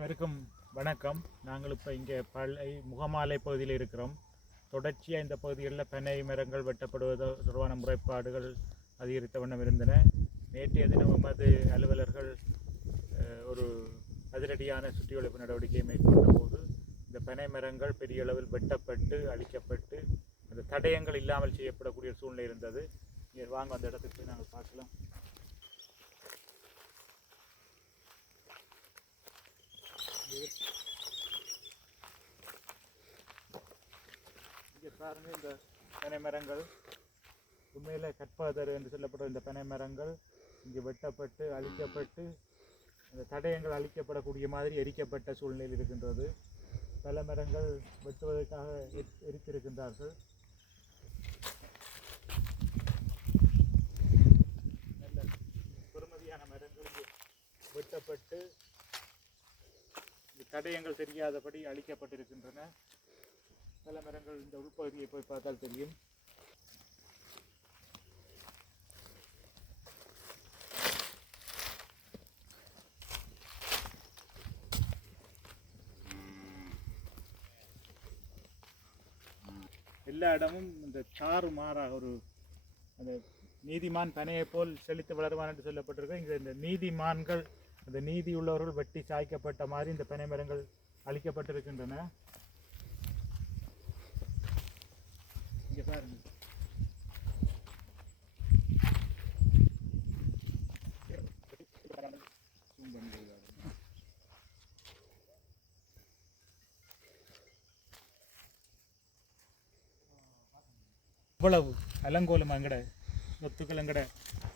அனைவருக்கும் வணக்கம். நாங்கள் இப்போ இங்கே முகமாலை பகுதியில் இருக்கிறோம். தொடர்ச்சியாக இந்த பகுதிகளில் பனை மரங்கள் வெட்டப்படுவது தொடர்பான முறைப்பாடுகள் அதிகரித்த வண்ணம் இருந்தன. நேற்றைய தினம் எமது அலுவலர்கள் ஒரு அதிரடியான சுற்றிவளைப்பு நடவடிக்கையை மேற்கொண்ட போது இந்த பனை மரங்கள் பெரிய அளவில் வெட்டப்பட்டு அழிக்கப்பட்டு அந்த தடயங்கள் இல்லாமல் செய்யப்படக்கூடிய சூழ்நிலை இருந்தது. இங்கே வாங்க அந்த இடத்துக்கு நாங்கள் பார்க்கலாம். இங்கே பாருங்க, இந்த பனை மரங்கள் உண்மையில் கற்பதர் என்று சொல்லப்பட்ட இந்த பனை மரங்கள் இங்கே வெட்டப்பட்டு அழிக்கப்பட்டு அந்த தடயங்கள் அழிக்கப்படக்கூடிய மாதிரி எரிக்கப்பட்ட சூழ்நிலையில் இருக்கின்றது. பல மரங்கள் வெட்டுவதற்காக எரித்திருக்கின்றார்கள். நல்ல பெருமதியான மரங்கள் வெட்டப்பட்டு தடயங்கள் தெரியாதபடி அழிக்கப்பட்டிருக்கின்றன. பல மரங்கள் இந்த உள்பகுதியை போய் பார்த்தால் தெரியும். எல்லா இடமும் இந்த சாறு மாறாக ஒரு அந்த நீதிமான் பனையை போல் செழித்து வளருவான் என்று சொல்லப்பட்டிருக்கு. இங்கே இந்த நீதிமான்கள் அந்த நீதி உள்ளவர்கள் வெட்டி சாய்க்கப்பட்ட மாதிரி இந்த பனை மரங்கள் அழிக்கப்பட்டிருக்கின்றன. இங்கே பாருங்க, இவ்வளவு அலங்கோலம் எங்கட சொத்துக்கள், எங்கட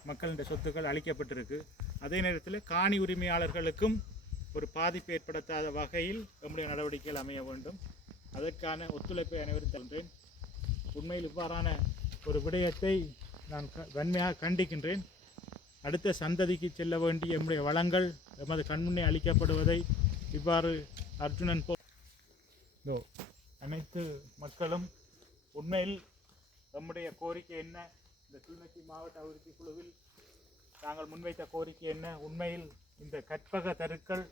மக்களின் சொத்துக்கள் அழிக்கப்பட்டிருக்கு. அதே நேரத்தில் காணி உரிமையாளர்களுக்கும் ஒரு பாதிப்பு ஏற்படுத்தாத வகையில் நம்முடைய நடவடிக்கைகள் அமைய வேண்டும். அதற்கான ஒத்துழைப்பை அனைவரும் தருகின்றேன். உண்மையில் இவ்வாறான ஒரு விடயத்தை நான் வன்மையாக கண்டிக்கின்றேன். அடுத்த சந்ததிக்கு செல்ல வேண்டிய நம்முடைய வளங்கள் எமது கண்முன்னே அளிக்கப்படுவதை இவ்வாறு அர்ஜுனன் அனைத்து மக்களும் உண்மையில் நம்முடைய கோரிக்கை என்ன, இந்த கிளிநொச்சி மாவட்ட அபிவிருத்தி குழுவில் நாங்கள் முன்வைத்த கோரிக்கை என்ன, உண்மையில் இந்த கற்பக தருக்கள்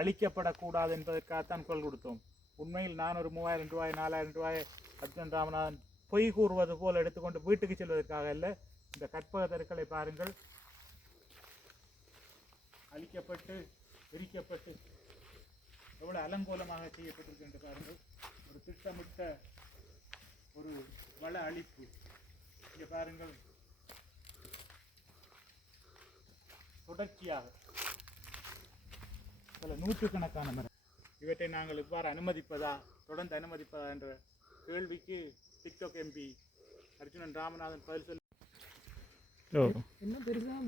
அழிக்கப்படக்கூடாது என்பதற்காகத்தான் குரல் கொடுத்தோம். உண்மையில் நான் ஒரு 3000 ரூபாய் 4000 ரூபாய் அர்ஜுன் ராமநாதன் பொய் கூறுவது போல் எடுத்துக்கொண்டு வீட்டுக்கு செல்வதற்காக அல்ல. இந்த கற்பக தருக்களை பாருங்கள், அழிக்கப்பட்டு எரிக்கப்பட்டு எவ்வளவு அலங்கோலமாக செய்யப்பட்டிருக்கு என்று பாருங்கள். ஒரு திட்டமிட்ட ஒரு வள அழிப்பு. இங்கே பாருங்கள், தொடர்ச்சியாக பல நூற்றுக்கணக்கான மரம். இவற்றை நாங்கள் இவ்வாறு அனுமதிப்பதா, தொடர்ந்து அனுமதிப்பதா என்ற கேள்விக்கு டிக்டாக் எம்பி அர்ஜுனன் ராமநாதன் பதில் சொல்லி என்ன பெருசாக